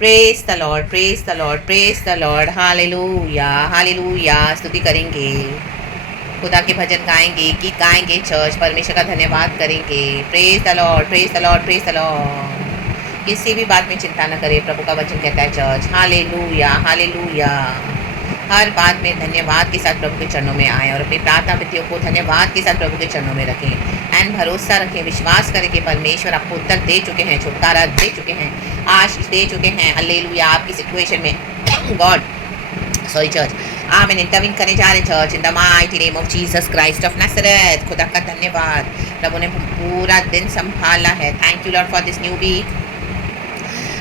Praise the Lord, praise the Lord, praise the Lord. Hallelujah, hallelujah. स्तुति करेंगे, खुदा के भजन गाएंगे, गीत गाएंगे, चर्च परमेश्वर का धन्यवाद करेंगे। Praise the Lord, praise the Lord, praise the Lord. किसी भी बात में चिंता न करें, प्रभु का वचन कहता है चर्च। Hallelujah, hallelujah. हर बात में धन्यवाद के साथ प्रभु के चरणों में आएँ और अपनी प्रार्थना विधियों को धन्यवाद के साथ प्रभु के चरणों में रखें एंड भरोसा रखें, विश्वास करें कि परमेश्वर आपको उत्तर दे चुके हैं, छुटकारा दे चुके हैं, आशीष दे चुके हैं। हालेलुया। आपकी सिचुएशन में God sorry church amen intervene करने जा रहे church in the mighty name of Jesus Christ of Nazareth. खुदा का धन्यवाद, प्रभु ने पूरा दिन संभाला है। Thank you Lord for this new week,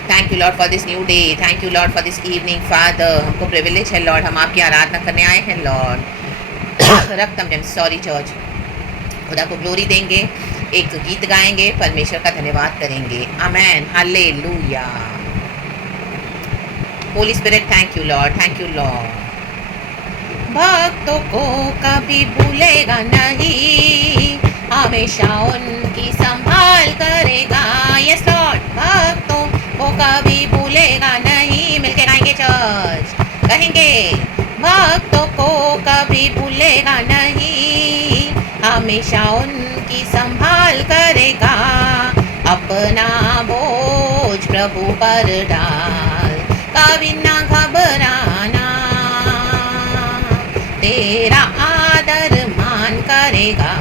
thank you Lord for this new day, thank you Lord for this evening father. हमको प्रिविलेज है लॉर्ड, हम आपकी आराधना करने आए हैं लॉर्ड। रक्तम जम सॉरी चर्च, खुदा को ग्लोरी देंगे, एक गीत गाएंगे, परमेश्वर का धन्यवाद करेंगे। Amen, hallelujah. Holy spirit, thank you Lord, thank you Lord. भक्तों को कभी भूलेगा नहीं, हमेशा उनकी संभाल करेगा। यस लॉर्ड, भक्तों को कभी भूलेगा नहीं। मिलके गाएंगे चर्च, कहेंगे भक्तों को कभी भूलेगा नहीं, हमेशा उनकी संभाल करेगा। अपना बोझ प्रभु पर डाल, कभी ना घबराना, तेरा आदर मान करेगा।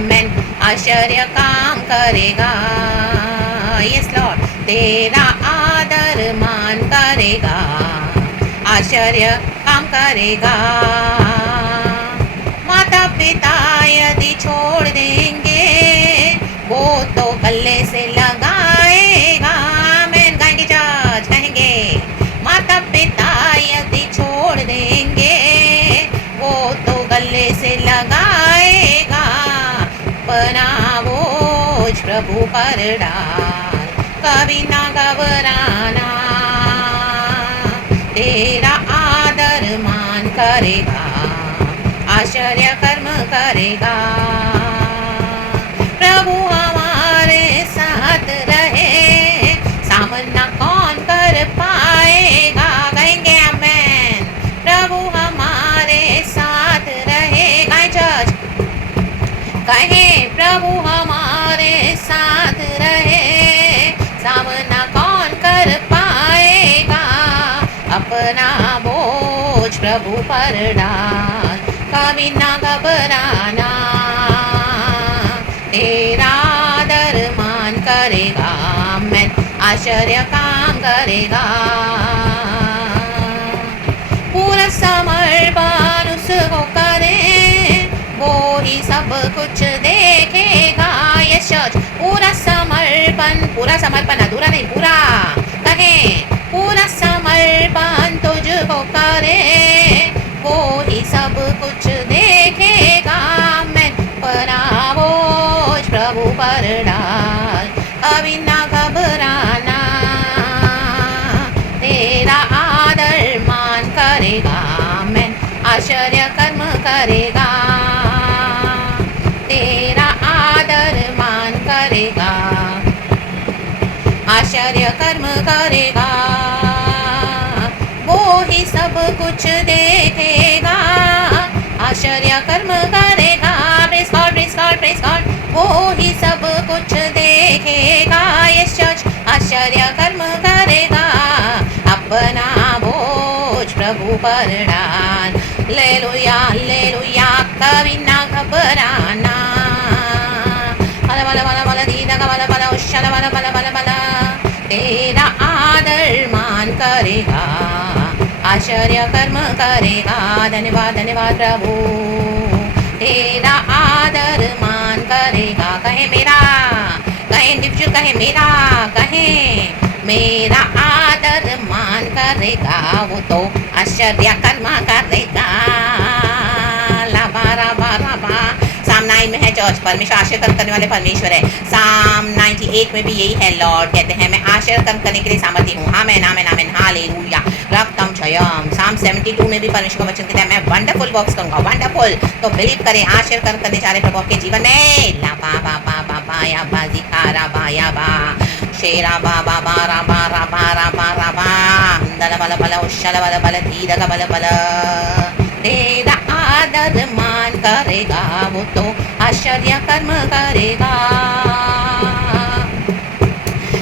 मैन आश्चर्य काम करेगा। यस लॉर्ड, तेरा आदर मान करेगा, आश्चर्य काम करेगा। माता पिता यदि छोड़ देंगे, वो तो गले से लगाएगा। मैन गाएंगे चर्च, कहेंगे माता पिता यदि छोड़ देंगे, वो तो गले से लगाएगा। अपना बोझ प्रभु पर डाल, कभी ना घबराना, तेरा आदर मान करेगा, आश्चर्य कर्म करेगा। प्रभु हमारे साथ रहे, सामना कौन कर पाएगा। कहेंगे आमेन, प्रभु हमारे साथ रहे। गाएं चर्च, कहें प्रभु हमारे साथ रहे, सामना कौन कर पाएगा। अपना बोझ प्रभु पर डाल, कभी ना घबराना, तेरा आदर मान करेगा। मैं आश्चर्य काम करेगा। पूरा समर्पण उसको करें, वो ही सब कुछ देखेगा। यस चर्च, पूरा समर्पण अधूरा नहीं, पूरा कहें पूरा समर्पण तुझको करे, वो ही सब कुछ देखेगा। मैं अपना बोझ प्रभु पर डाल, कभी ना घबराना, तेरा आदर मान करेगा। मैं आश्चर्य कर्म करेगा, तेरा आदर मान करेगा, आश्चर्य कर्म करेगा। वो ही सब कुछ देखेगा, आश्चर्य कर्म करेगा। Praise God, praise God, praise God. वो ही सब कुछ देखेगा। यस चर्च, आश्चर्य कर्म करेगा। अपना बोझ प्रभु पर डाल, हालेलुया, हालेलुया, कभी ना घबराना। बला बला बला बला दीदा का बला बला उशला बला बला बला बला, तेरा आदर मान करेगा, आश्चर्य कर्म करेगा। धन्यवाद, धन्यवाद प्रभु, तेरा आदर मान करेगा। कहे मेरा, कहे इंडिविजुअल, कहे मेरा, कहे मेरा आदर मान करेगा, वो तो आश्चर्य कर्म करेगा। लाबा राबा राबा। साम 9 में है चर्च, परमेश्वर आश्चर्य कर्म करने वाले परमेश्वर है। साम 98 में भी यही है लॉर्ड, कहते हैं मैं आश्चर्य कर्म करने के लिए सामर्थ्य हूँ। आमेन, आमेन, आमेन, हालेलुया। रक्तम जयम। साम 72 में भी परमेश्वर का वचन कहता है मैं वंडरफुल वर्क्स करूंगा, वंडरफुल। तो बिलीव करें, आश्चर्य कर्म करने जा रहे प्रभु आपके जीवन में। ला बा बा बा बा बा या बा जी खा रा बा या बा शेरा बा बा बा रा बा रा बा रा बा रा बा bala bala ushala bala bala धीरा का bala bala तेरा आदर मान करेगा वो तो आश्चर्य कर्म करेगा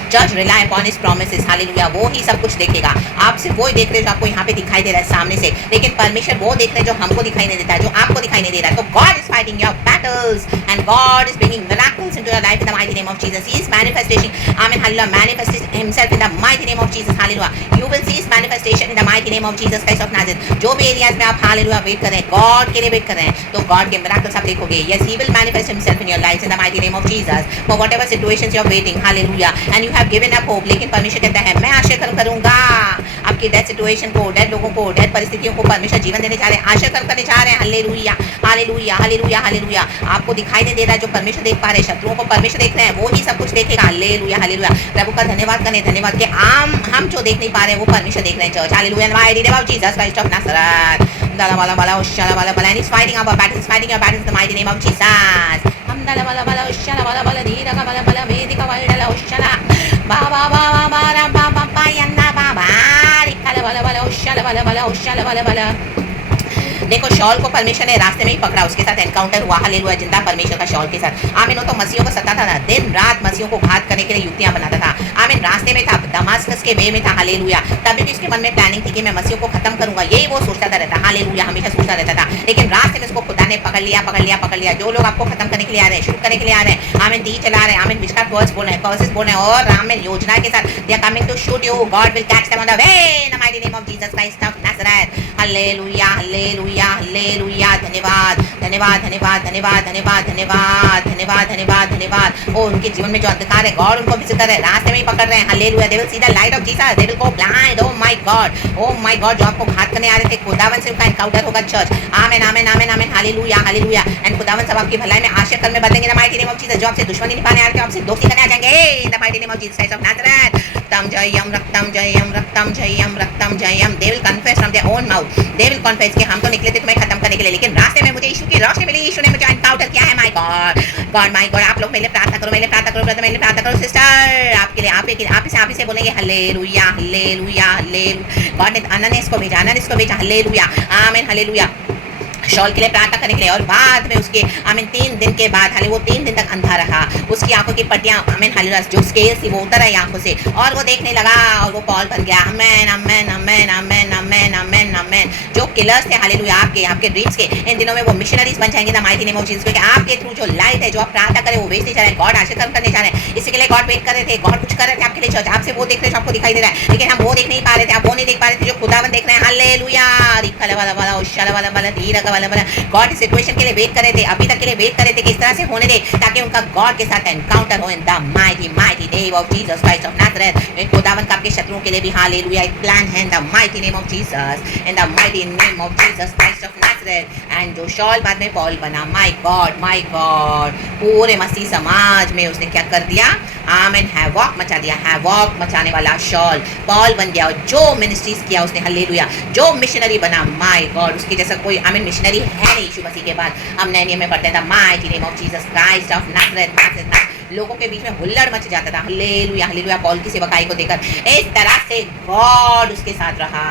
जज rely upon his promises hallelujah वो ही सब कुछ देखेगा आप सिर्फ वो ही देख रहे हो जो आपको यहाँ पे दिखाई दे रहा है सामने से लेकिन परमेश्वर वो देख रहे हैं जो हमको दिखाई नहीं देता है जो आपको दिखाई नहीं दे रहा है तो God is fighting your battles and God is bringing miracles into your life in the mighty name of Jesus he is manifestation amen hallelujah manifested himself in the mighty name of Jesus hallelujah you will see his manifestation in the mighty name of Jesus Christ of Nazareth जो भी areas में आप hallelujah wait कर रहे हैं God के लिए wait कर रहे हैं तो गॉड के मिरेकल्स आप देखोगे yes he will manifest himself in your life in the mighty name of Jesus for whatever situations you are waiting hallelujah and you have given up hope लेकिन परमेश्वर कहता है मैं आशा करूंगा आपकी डेथ सिचुएशन को डेथ लोगों को डेथ परिस्थितियों को परमेश्वर जीवन देने जा रहे हैं आशा करने जा रहे हैं हालेलुया हालेलुया हालेलुया हालेलुया आपको दिखाई नहीं दे रहा है जो परमेश्वर देख पा रहे हैं शत्रुओं को परमेश्वर देख रहे हैं वो ही सब कुछ देखेगा हालेलुया हालेलुया प्रभु का धन्यवाद करें धन्यवाद कि हम जो देख नहीं पा रहे हैं वो परमेश्वर देख रहे हैं church hallelujah my name of Jesus Christ of Nazareth दाला वाला वाला उशाला वाला वाला and is fighting our battles fighting your battles in the mighty name of Jesus हम दाला वाला वाला उशाला वाला वाला धीरा का वाला वाला वेदिका वाला उशाला बाबा बाबा बारा बाबा पायन्ना बाबा रिकाला वाला वाला उशाला वाला वाला देखो शॉल को परमेश्वर ने रास्ते में ही पकड़ा उसके साथ एनकाउंटर हुआ हालेलुया जिंदा परमेश्वर का शॉल के साथ आमीन वो तो मसीहों को सताता था दिन रात मसीहों को घात करने के लिए युक्तियां बनाता था आमीन रास्ते में था दमास्कस के वे में था हालेलुया तभी भी उसके मन में प्लानिंग थी कि मैं मसीहों को खत्म करूंगा यही वो सोचता रहता हालेलुया हमेशा सोचता रहता था लेकिन रास्ते में उसको खुदा ने पकड़ लिया जो लोग आपको खत्म करने के लिए आ रहे हैं शुरू करने के लिए आ रहे हैं आमीन दी चला रहे हैं आमीन विचकार वर्ड्स बोल रहे हैं कर्सेस बोल रहे हैं और आमीन योजना के साथ they are coming to shoot you God will catch them on the way in the mighty name of Jesus Christ of Nazareth hallelujah hallelujah hallelujah धन्यवाद धन्यवाद धन्यवाद धन्यवाद धन्यवाद धन्यवाद धन्यवाद धन्यवाद धन्यवाद ओ उनके जीवन में जो अंधकार है गॉड उनको विजिट कर रहे हैं रास्ते में ही पकड़ रहे हैं hallelujah they will see the light of Jesus they will go blind oh my God जो आपको घात करने आ रहे थे खुदावन से उनका एनकाउंटर होगा चर्च आमीन आमीन आमीन आमीन हालेलुया हालेलुया एंड खुदावन सब आपकी भलाई में आशा कर में बदलेंगे the mighty name of Jesus जो आपसे दुश्मनी निभाने आ रहे थे आपसे दोस्ती करने आ जाएंगे in the mighty name of Jesus Christ of Nazareth रक्तम जयम रक्तम जयम रक्तम जयम रक्तम जयम they will confess from their own mouth they will confess कि हम तो निकले थे तुम्हें खत्म करने के लिए लेकिन रास्ते में मुझे यीशु की रोशनी मिली यीशु ने मुझे एनकाउंटर किया है माय गॉड आप लोग मेरे प्रार्थना करो ब्रदर मेरे प्रार्थना करो सिस्टर आपके लिए आप इसे बोलेंगे हालेलुया हालेलुया हालेलुया गॉड ने अननेस को भेजा हालेलुया आमीन हालेलुया शॉल के लिए प्रार्थना करने के लिए और बाद में उसके आमीन 3 दिन के बाद हाले वो 3 दिन तक अंधा रहा उसकी आंखों की पट्टियां आमीन हालेलुया जो स्केल्स थी वो उतर आई आंखों से और वो देखने लगा और वो पॉल बन गया आमेन आमेन आमेन आमेन आमेन आमेन आमेन जो किलर्स थे हालेलुया आपके ड्रीम्स के इन दिनों में वो मिशनरीज बन जाएंगे the mighty name of Jesus क्योंकि आपके थ्रू जो लाइट है जो आप प्रार्थना करें वो भेजते जा रहे हैं गॉड आशीर्वाद करने जा रहे हैं इसी के लिए गॉड वेट कर रहे थे गॉड कुछ कर रहे थे आपके लिए चर्च आपसे वो देख रहे थे आपको दिखाई दे रहा है लेकिन हम वो देख नहीं पा रहे थे आप वो नहीं देख पा रहे थे जो खुदावन देख रहे हैं हालेलुया रिखला वाला वाला उशाला वाला वाला धीरा का वाला गॉड सिचुएशन के लिए वेट कर रहे थे अभी तक के लिए वेट कर रहे थे कि इस तरह से होने दे ताकि उनका गॉड के साथ एनकाउंटर हो इन the mighty name of Jesus Christ of Nazareth खुदावन का आपके शत्रुओं के लिए भी हालेलुया एक प्लान है इन the mighty name of Jesus in the mighty name of Jesus Christ of Nazareth and जो शॉल बाद में पॉल बना माय गॉड पूरे मसीह समाज में उसने क्या कर दिया आमीन हैवॉक मचा दिया हैवॉक मचाने वाला शॉल पॉल बन गया और जो मिनिस्ट्रीज किया उसने हालेलुया जो मिशनरी बना माय गॉड उसके जैसा कोई आमीन मिशनरी है नहीं यीशु मसीह के बाद हम नए नियम में पढ़ते हैं mighty name of Jesus Christ of Nazareth लोगों के बीच में हुल्लड़ मच जाता था हालेलुया हालेलुया पॉल की सेवकाई को देखकर इस तरह से गॉड उसके साथ रहा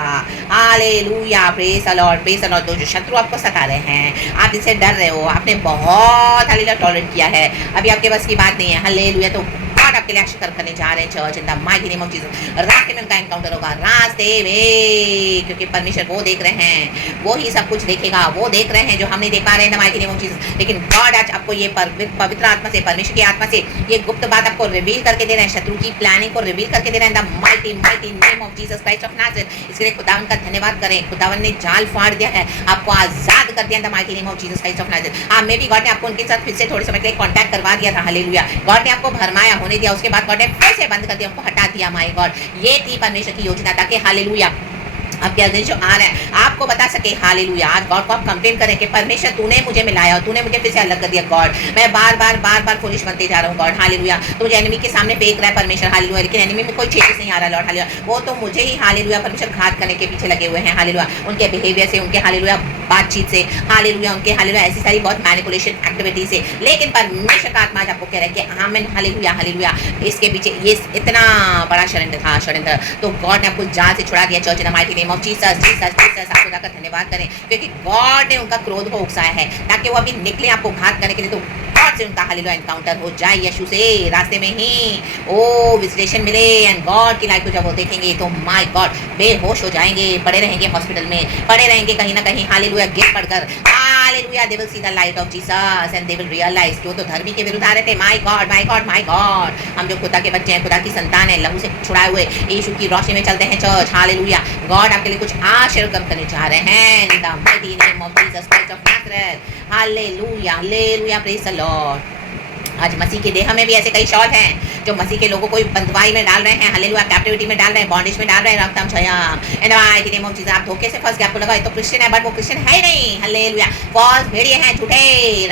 हालेलुया प्रेज द लॉर्ड जो शत्रु आपको सता रहे हैं आप इनसे डर रहे हो आपने बहुत हालेलुया टॉलरेट किया है अभी आपके बस की बात नहीं है हालेलुया तो गॉड आपके लिए एक्शन करने जा रहे हैं church in the mighty name of Jesus रास्ते में उनका एनकाउंटर होगा रास्ते में क्योंकि परमेश्वर वो देख रहे हैं वो ही सब कुछ देखेगा वो देख रहे हैं जो हम नहीं देख पा रहे हैं the mighty name of Jesus लेकिन गॉड आज आपको ये पवित्र आत्मा से परमेश्वर की आत्मा से ये गुप्त बात आपको रिवील करके दे रहे हैं शत्रु की प्लानिंग को रिवील करके दे रहे हैं the mighty name of Jesus Christ of Nazareth इसके लिए खुदावन का धन्यवाद करें खुदावन ने जाल फाड़ दिया है आपको आजाद कर दिया the mighty name of Jesus Christ of Nazareth may be God ने आपको उनके साथ फिर से थोड़े समय के लिए कॉन्टैक्ट करवा दिया था हालेलुया गॉड ने आपको भरमाया होने दिया उसके बाद गॉड ने फिर से बंद कर दिया उनको हटा दिया माय गॉड ये थी परमेश्वर की योजना ताकि हालेलुया आपके अगेंस्ट जो आ रहा है आपको बता सके हालेलुया आज गॉड को आप कंप्लेन करें कि परमेश्वर तूने मुझे मिलाया और तूने मुझे फिर से अलग कर दिया गॉड मैं बार फुलिश बनते जा रहा हूँ गॉड हालेलुया तो मुझे एनिमी के सामने फेंक रहा है परमेश्वर हालेलुया लेकिन एनिमी में कोई चेंजेस नहीं आ रहा लॉर्ड हालेलुया वो तो मुझे ही हालेलुया परमेश्वर घात करने के पीछे लगे हुए हैं हालेलुया उनके बिहेवियर से उनके हालेलुया बातचीत से, हालेलुया, उनके हालेलुया ऐसी सारी बहुत मैनिपुलेशन एक्टिविटी से, लेकिन परमेश्वर का आत्मा आज आपको कह रहा है कि आमेन, हालेलुया, हालेलुया, इसके पीछे ये इतना बड़ा षड्यंत्र था, षड्यंत्र। तो गॉड ने आपको जाल से छुड़ा दिया church in the mighty name of Jesus, Jesus, Jesus. आप खुदा का धन्यवाद करें क्योंकि गॉड ने उनका क्रोध को उकसाया है ताकि वो अभी निकले आपको घात करने के लिए। तो गॉड से उनका हालेलुया एनकाउंटर हो जाए यीशु से, रास्ते में ही ओ विजिटेशन मिले एंड गॉड की लाइट को जब वो देखेंगे तो माय गॉड बेहोश हो जाएंगे, पड़े रहेंगे हॉस्पिटल में, पड़े रहेंगे कहीं ना कहीं, हालेलुया, गिर पड़कर, hallelujah, they will see the light of Jesus and they will realize कि वो तो धर्मी के विरुद्ध आ रहे थे। My God, my God, my God, हम जो खुदा के बच्चे हैं, खुदा की संतान है, लहू से छुड़ाए हुए यीशु की रोशनी में चलते हैं चर्च, हालेलुया। गॉड आपके लिए कुछ आश्चर्य कर्म करने जा रहे हैं इन the mighty name of Jesus Christ of Nazareth, hallelujah, hallelujah, praise the Lord. आज मसीह के देह में भी ऐसे कई शॉट हैं जो मसीह के लोगों को बंधुआई में डाल रहे हैं, हालेलुया, कैप्टिविटी में डाल रहे हैं, बॉन्डेज में डाल रहे हैं, रक्तम छयम in the mighty name of Jesus. आप धोखे से फंस गए, आपको लगा ये तो क्रिश्चियन है, बट वो क्रिश्चियन है ही नहीं, हालेलुया, फॉल्स भेड़िए हैं, झूठे,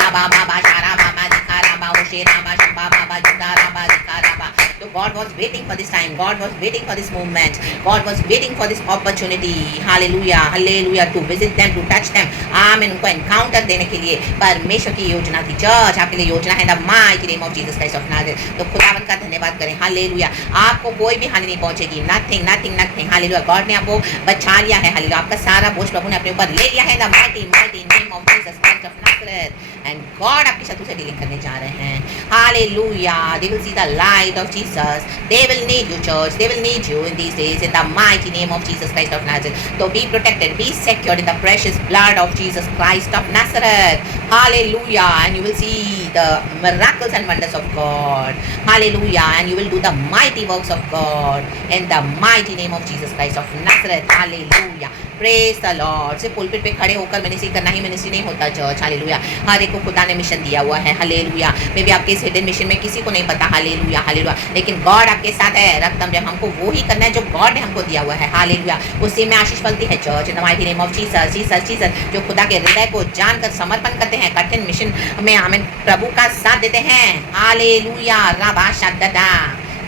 राबा बाबा शारा बाबा दिखा राबा ओशे राबा शंबा बाबा जुदा राबा दिखा राबा। तो God was waiting for this time, God was waiting for this movement, God was waiting for this opportunity, hallelujah, hallelujah, to visit them, to touch them, आमीन, उनको एनकाउंटर देने के लिए परमेश्वर की योजना थी। चर्च आपके लिए योजना है the mighty name of Jesus Christ of Nazareth. तो खुदावन का धन्यवाद करें, हालेलुया, आपको कोई भी हानि नहीं पहुंचेगी, nothing, nothing, nothing, hallelujah. God ने आपको बचा लिया है, हालेलुया, आपका सारा बोझ प्रभु ने अपने ऊपर ले लिया है the mighty mighty name of Jesus Christ of Nazareth. And God आपके शत्रु से डीलिंग करने जा रहे हैं, hallelujah, they will see the light of Jesus, they will need you church, they will need you in these days in the mighty name of Jesus Christ of Nazareth. So be protected, be secured in the precious blood of Jesus Christ of Nazareth, hallelujah, and you will see the miracles and wonders of God, hallelujah, and you will do the mighty works of God in the mighty name of Jesus Christ of Nazareth, hallelujah, praise the Lord। सिर्फ pulpit पे खड़े होकर ministry करना ही ministry नहीं होता church, hallelujah, हर एक को खुदा ने मिशन दिया हुआ है, हालेलुया। मे भी आपके इस हिडन मिशन में किसी को नहीं पता, हालेलुया, हालेलुया, लेकिन गॉड आपके साथ है, रक्तम जब हमको वो ही करना है जो गॉड ने हमको दिया हुआ है, हालेलुया, उसी में आशीष फलती है church in the mighty name of Jesus, Jesus, Jesus. जो खुदा के हृदय को जानकर समर्पण करते हैं, कठिन मिशन में आमीन प्रभु का साथ देते हैं, हालेलुया, राबा शद्ददा,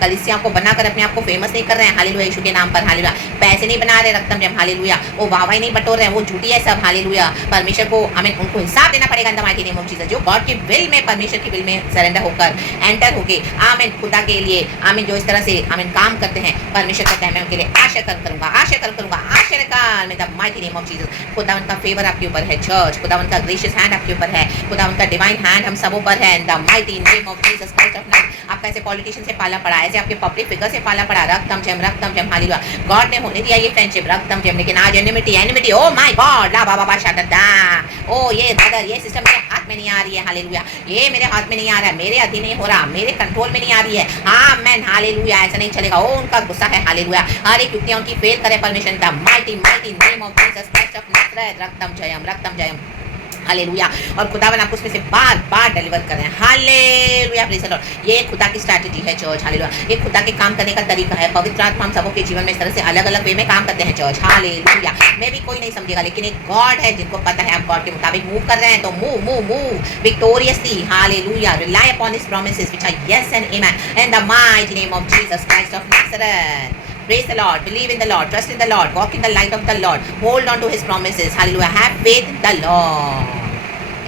कलीसिया को बनाकर अपने आप को फेमस नहीं कर रहे हैं, हालेलुया, यीशु के नाम पर, हालेलुया, पैसे नहीं बना रहे रक्तम जब, हालेलुया, वो वाहवाही नहीं बटोर रहे हैं, वो झूठी है सब, हालेलुया। परमेश्वर को हमें उनको हिसाब देना पड़ेगा इन the mighty name of Jesus. जो गॉड की विल में, परमेश्वर की विल में सरेंडर होकर, एंटर होके, आमीन, खुदा के लिए, आमीन, जो इस तरह से आमीन काम करते हैं, परमेश्वर कहते हैं मैं उनके लिए आशा कर करूंगा, आशा कर करूंगा, आशा कर इन the mighty name of Jesus. खुदा उनका फेवर आपके ऊपर है चर्च, खुदा उनका ग्रेशियस हैंड आपके ऊपर है, खुदा उनका डिवाइन हैंड हम सब ऊपर है इन the mighty name of Jesus Christ of Nazareth. आपका ऐसे पॉलिटिशियन से पाला पड़ा, ऐसे आपके पब्लिक फिगर से पाला पड़ा, रक्तम जम, हालेलुया, गॉड ने होने दिया ये फ्रेंडशिप, रक्तम जम, लेकिन आज एनिमिटी, एनिमिटी, ओ माय गॉड, ला बाबा शाददा, ओ ये ब्रदर, ये सिस्टम मेरे हाथ में नहीं आ रही है, हालेलुया, ये मेरे हाथ में नहीं आ रहा है, मेरे अधीन नहीं हो रहा, मेरे कंट्रोल में नहीं आ रही है, आमेन, हालेलुया, ऐसा नहीं चलेगा, ओ उनका गुस्सा है, हालेलुया, हर एक युक्तियां उनकी फेल करे परमेश्वर the mighty mighty name of Jesus Christ of Nazareth, रक्तम जयम, हालेलुया। और खुदावन आपको उसमें से बार बार डिलीवर कर रहे हैं, हालेलुया, प्रेज़ द लॉर्ड। ये खुदा की स्ट्रैटेजी है चर्च, हालेलुया, ये खुदा के काम करने का तरीका है। पवित्र आत्मा हम सबों के जीवन में इस तरह से अलग अलग वे में काम करते हैं चर्च, हालेलुया। मैं भी कोई नहीं समझेगा, लेकिन एक गॉड है जिनको पता है आप गॉड के मुताबिक मूव कर रहे हैं, तो move victoriously, hallelujah, rely upon his promises which are yes and amen in the mighty name of Jesus Christ of Nazareth. Praise the Lord, believe in the Lord, trust in the Lord, walk in the light of the Lord, hold on to his promises, hallelujah, have faith in the Lord.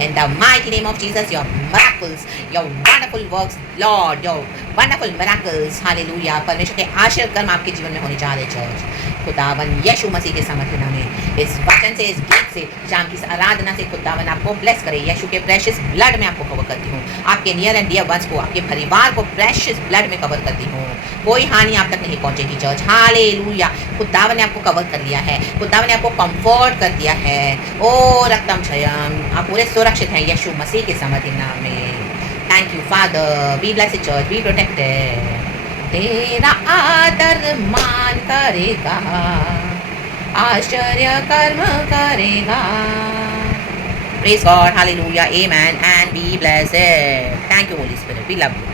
In the mighty name of Jesus, your miracles, your wonderful works, Lord, your wonderful miracles, hallelujah, परमेश्वर के आशीर्वाद कर्म आपके जीवन में होने जा रहे चर्च। खुदावन यीशु मसीह के सामर्थ्य नाम में इस वचन से, इस गीत से, शाम की आराधना से खुदावन आपको ब्लेस करे। यीशु के प्रेशियस ब्लड में आपको कवर करती हूँ, आपके नियर एंड डियर वंस को, आपके परिवार को प्रेशियस ब्लड में कवर करती हूँ, कोई हानि आप तक नहीं पहुँचेगी चर्च, हालेलुया। खुदावन ने आपको कवर कर लिया है, खुदावन ने आपको कंफर्ट कर दिया है, ओ रक्तम छयम, आप पूरे सुरक्षित हैं यीशु मसीह के सामर्थ्य नाम में। Thank you father, be blessed church, be protected, तेरा आदर मान करेगा, आश्चर्य कर्म करेगा। Praise God, hallelujah, amen, and be blessed. Thank you, Holy Spirit. We love you.